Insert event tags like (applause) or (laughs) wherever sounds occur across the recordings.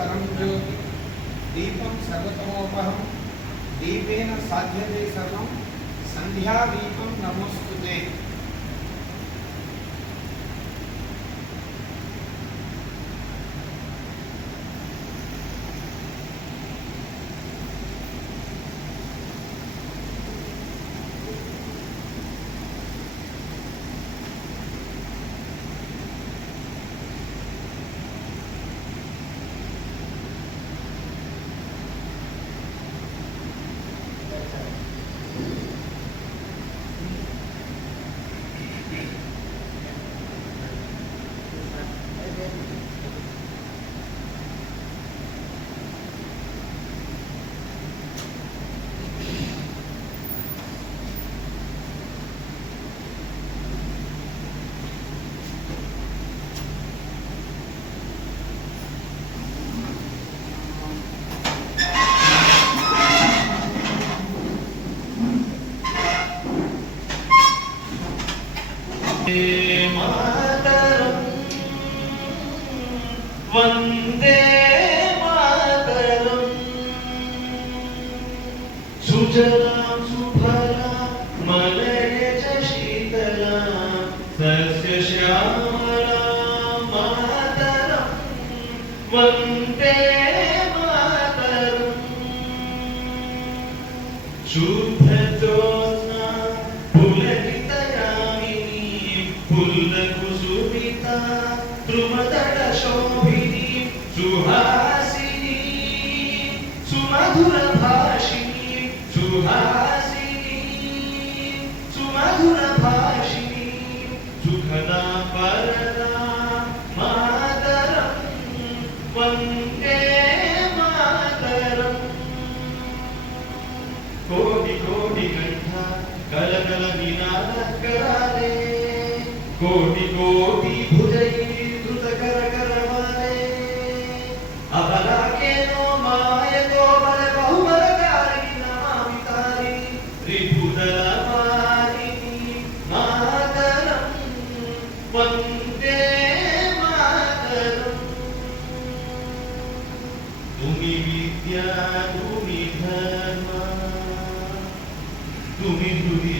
పరం జ్యోతి దీపం సర్వతమోపహం. దీపేన సాధ్యతే సర్వం. సంధ్యాదీపం నమోస్తుతే. வந்தே పుల్లకు సుమిత త్రుమదడ శోభిని సుహాసిని సుమధుర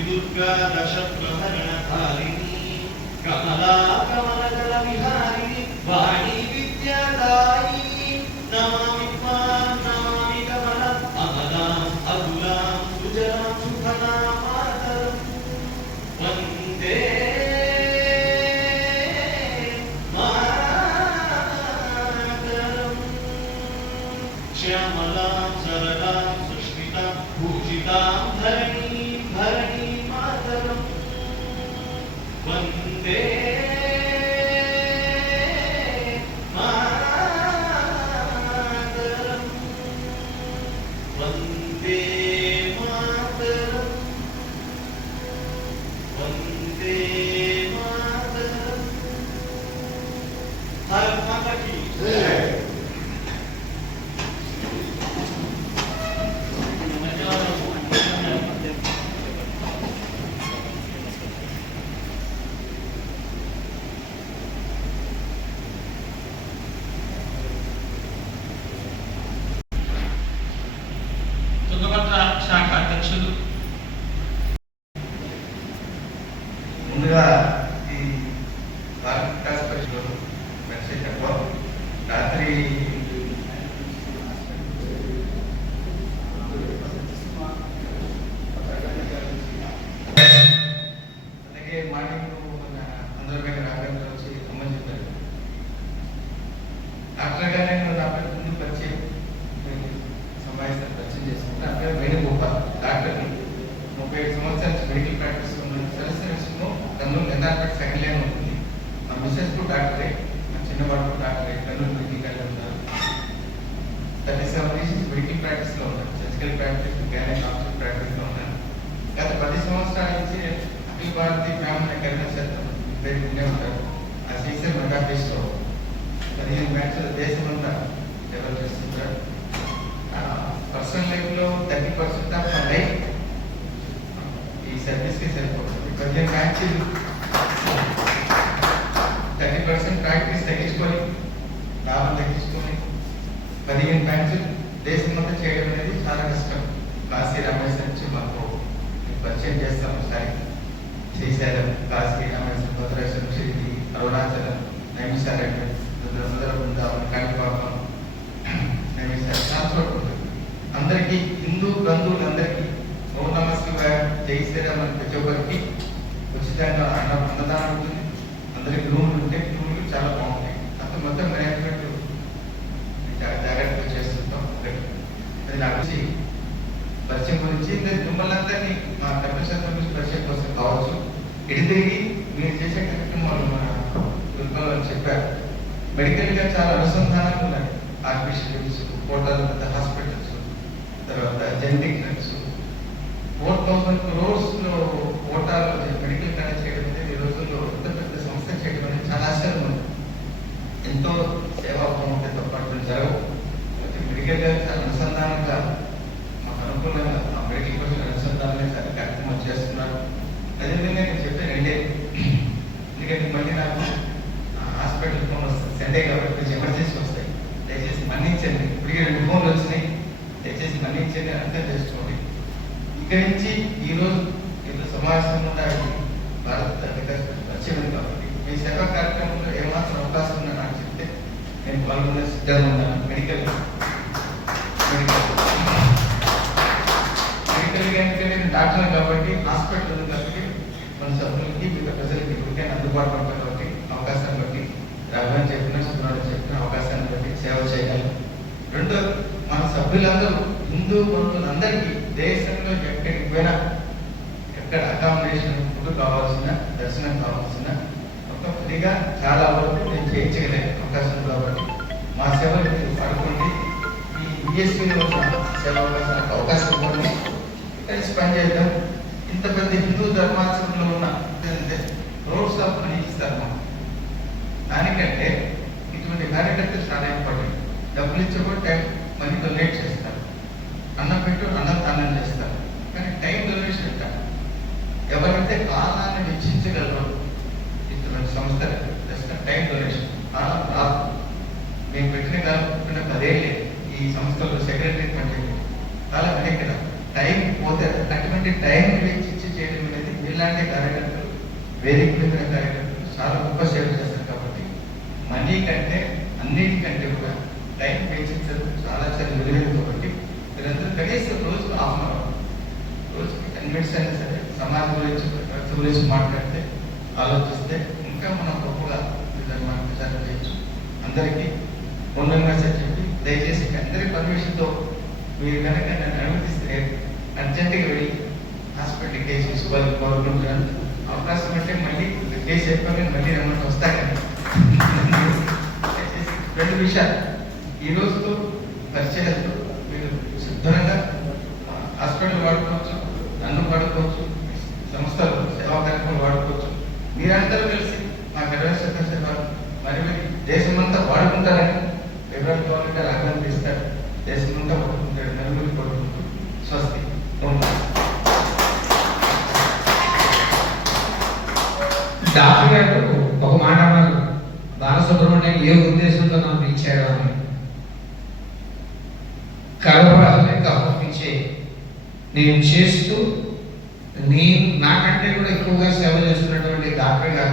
దుర్గా దశప్రహరణధారిణి కమలా కమలగల విహారిణి వాణి విద్యాదాయిని నమామి ఇందాక సెకండ్ లైన్ ఉంటుంది. నా మిస్సెస్ కూడా డాక్టరే నా చిన్న వాడు డాక్టరే కర్నూలు మెడికల్ ఉన్నారు థర్టీ సెవెన్ ఇయర్స్ మెడికల్ ప్రాక్టీస్లో ఉన్నారు. సర్జికల్ ప్రాక్టీస్ గ్యారెంట్ ఆప్షన్ ప్రాక్టీస్లో ఉన్నారు. గత పది సంవత్సరాల నుంచి అఖిల భారతీయ బ్రాహ్మణ కళ్యాణ శాతం పేరుకుంటే ఉంటారు. ఆ సీసీ మెగా ఫీస్లో పదిహేను మ్యాచ్లు దేశమంతా డెవలప్ చేస్తుంటారు. పర్సనల్ లైఫ్లో థర్టీ పర్సెంట్ ఆఫ్ లైఫ్ ఈ సర్వీస్కి సరిపోతుంది. పదిహేను మ్యాచ్లు పదిహేను బ్యాచ్లు దేశమంతా చేయడం అనేది చాలా కష్టం. కాశీ రమేష్ నుంచి మాకు పరిచయం చేస్తాం ఒకసారి. శ్రీశైలం కాశీ రామేశ్వరం భద్రేశ్వరం షిరిడి అరుణాచలం నైమిషారణ్యం రుద్ర బృందావనం కాణిపాకం నైమిషారణ్యం చాలా చోట్ల ఉంటుంది. అందరికీ హిందూ బంధువులందరికీ ఓం నమ శివాయ జై శ్రీరామ్ అని ప్రతి ఒక్కరికి ఉచితంగా అన్న అన్నదానం ఉంటుంది. అందరికి రూములు ఉంటే రూములు చాలా బాగుంటాయి. అంత మొత్తం పరిచయం మిమ్మల్ని అందరినీ శాతం కావచ్చు. ఇటు తిరిగి మీరు చేసే కార్యక్రమాలు మన చెప్పారు. మెడికల్ చాలా అనుసంధానాలు ఉన్నాయి. ఆర్టిఫిషియల్స్ పోర్టల్ పెద్ద హాస్పిటల్స్ తర్వాత generic drugs four thousand crores ఓటాలు medical college చేయడం అనేది ఈ రోజుల్లో పెద్ద పెద్ద సంస్థ చేయడం అనేది చాలా ఆశ్చర్యం ఉంది ఎంతో సేవాభావం ఉంటే తప్ప అట్లు జరగవు మెడికల్గా చాలా అనుసంధానంగా మాకు అనుకూలంగా ఆ మెడికల్ కోసం అనుసంధానమే చాలా కార్యక్రమం చేస్తున్నారు అదేవిధంగా నేను చెప్పాను రెండే ఎందుకంటే మళ్ళీ నాకు హాస్పిటల్ ఫోన్ వస్తుంది సండే కాబట్టి కొంచెం ఎమర్జెన్సీ వస్తాయి దయచేసి మన్నించండి ఇప్పటికే రెండు ఫోన్లు వచ్చినాయి దయచేసి మన్నించండి అర్థం చేసుకోండి ఇక్కడి నుంచి ఈరోజు రోజు సమావేశం ఉండాలి భారత వికాస్ కాబట్టి మీ సేవా కార్యక్రమంలో ఏమాత్రం అవకాశం ఉందని నాకు చెప్తే నేను పాల్గొనే సిద్ధంగా ఉన్నాను మెడికల్ మెడికల్ మెడికల్ నేను డాక్టర్ కాబట్టి హాస్పిటల్ ఉంది కాబట్టి మన సభ్యులకి మిగతా ప్రజలకి ఇప్పటికైనా అందుబాటులో ఉంటాయి కాబట్టి అవకాశాన్ని బట్టి రాఘవన్ చెప్పిన సుబ్రహ్మణ్యం చెప్పిన అవకాశాన్ని బట్టి సేవ చేయగలం రెండు మన సభ్యులందరూ హిందూ బంధువులందరికీ దేశంలో ఎక్కడికి పోయినా ఎక్కడ అకామిడేషన్ ఫుడ్ కావాల్సిన దర్శనం కావాల్సిన ఒక ఫ్రీగా చాలా వరకు నేను చేయించగలే అవకాశం కాబట్టి మా సేవలు మీరు పడుకోండి ఈ బిఎస్పీలో ఉన్న సేవ అవకాశాలకు అవకాశం ఇవ్వండి కలిసి పనిచేద్దాం ఇంత పెద్ద హిందూ ధర్మ ఉన్న రోడ్స్ ఆఫ్ మనీ ఇస్తారు మాకు దానికంటే ఇటువంటి కార్యకర్తలు చాలా ఇంపార్టెంట్ డబ్బులు టైం మనీ డొనేట్ చేస్తారు. అన్నం పెట్టు అన్నం దానం చేస్తారు. కానీ టైం డొనేషన్ పెట్టాలి ఎవరైతే కాలాన్ని వెచ్చించగలరో ఇటువంటి సంస్థలు జస్ట్ టైం డొనేషన్. కాలం రాదు. మేము పెట్టిన కాలం పదేళ్ళే ఈ సంస్థలో సెక్రటరీ పనిచేయండి. కాలం వెనక్కి కదా. టైం పోతే అటువంటి టైం వెచ్చించి చేయడం అనేది ఇలాంటి కార్యకర్తలు వేదిక మీద కార్యకర్తలు చాలా గొప్ప సేవ చేస్తారు కాబట్టి మనీ కంటే అన్నిటికంటే కూడా టైం పెంచారు చాలా చాలా విలువైనది కాబట్టి మీరందరూ కనీసం రోజుకు హాఫ్ అన్ అవర్ రోజుకి టెన్ మినిట్స్ అయినా సరే సమాజం గురించి ప్రకృతి గురించి మాట్లాడితే ఆలోచిస్తే ఇంకా మనం గొప్పగా మనం ప్రచారం చేయొచ్చు. అందరికీ ఉండగా చెప్పి దయచేసి అందరి పర్మిషన్తో మీరు కనుక నన్ను అనుమతిస్తే అర్జెంటుగా వెళ్ళి హాస్పిటల్ కేసు తీసుకోవాలని కోరుకుంటున్నాను. అవకాశం అంటే మళ్ళీ కేసు చెప్పాలని మళ్ళీ రమ్మంటే వస్తా కానీ (laughs) రెండు విషయాలు ఈ రోజుతో పరిచయాలతో మీరు సిద్ధంగా హాస్పిటల్ వాడుకోవచ్చు నన్ను వాడుకోవచ్చు సంస్థలు సేవా కార్యక్రమాలు వాడుకోవచ్చు. మీరందరూ కలిసి మా గర్వ సదస్సు మరి మరి దేశమంతా వాడుకుంటారని వివరాలు గవర్నమెంట్ ఆగ్రహం తీస్తారు. దేశమంతా వాడుకుంటారు. నలుగురు పడుకుంటూ స్వస్తి. డాక్టర్ గారు ఒక మాట అన్నారు. బాలసుబ్రహ్మణ్యం ఏ ఉద్దేశంతో నాకు ఇచ్చాడు అని. నేను చేస్తూ నేను నాకంటే కూడా ఎక్కువగా సేవ చేస్తున్నటువంటి డాక్టర్ గారు